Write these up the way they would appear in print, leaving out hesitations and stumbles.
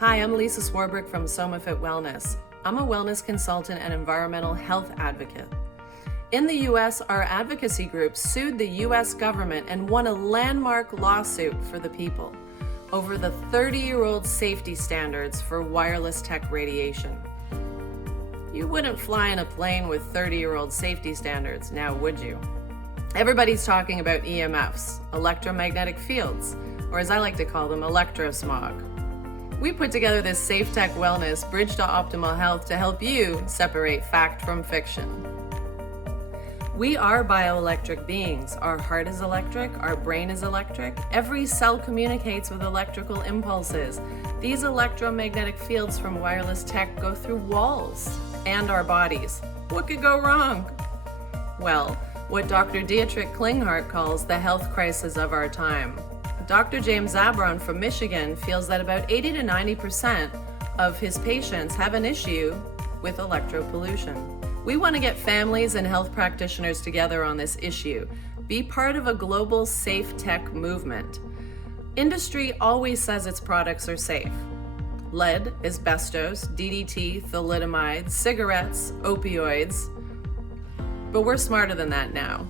Hi, I'm Lisa Swarbrick from SomaFit Wellness. I'm a wellness consultant and environmental health advocate. In the US, our advocacy group sued the US government and won a landmark lawsuit for the people over the 30-year-old safety standards for wireless tech radiation. You wouldn't fly in a plane with 30-year-old safety standards, now would you? Everybody's talking about EMFs, electromagnetic fields, or as I like to call them, electrosmog. We put together this Safe Tech Wellness Bridge to Optimal Health to help you separate fact from fiction. We are bioelectric beings. Our heart is electric, our brain is electric. Every cell communicates with electrical impulses. These electromagnetic fields from wireless tech go through walls and our bodies. What could go wrong? Well, what Dr. Dietrich Klinghardt calls the health crisis of our time. Dr. James Zabron from Michigan feels that about 80 to 90% of his patients have an issue with electropollution. We want to get families and health practitioners together on this issue. Be part of a global safe tech movement. Industry always says its products are safe. Lead, asbestos, DDT, thalidomide, cigarettes, opioids. But we're smarter than that now.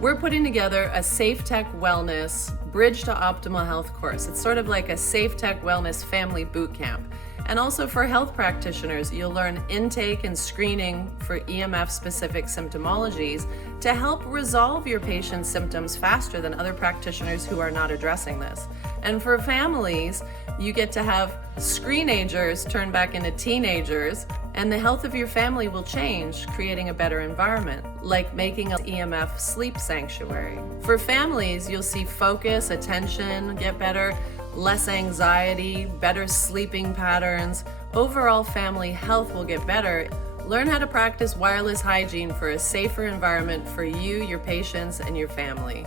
We're putting together a Safe Tech Wellness Bridge to Optimal Health course. It's sort of like a Safe Tech Wellness family boot camp. And also for health practitioners, you'll learn intake and screening for EMF-specific symptomologies to help resolve your patient's symptoms faster than other practitioners who are not addressing this. And for families, you get to have screenagers turn back into teenagers, and the health of your family will change, creating a better environment, like making an EMF sleep sanctuary. For families, you'll see focus, attention get better, less anxiety, better sleeping patterns. Overall family health will get better. Learn how to practice wireless hygiene for a safer environment for you, your patients, and your family.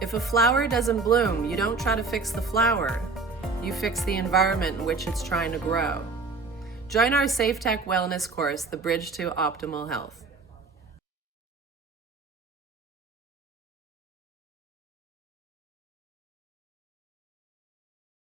If a flower doesn't bloom, you don't try to fix the flower. You fix the environment in which it's trying to grow. Join our Safe Tech Wellness course, The Bridge to Optimal Health.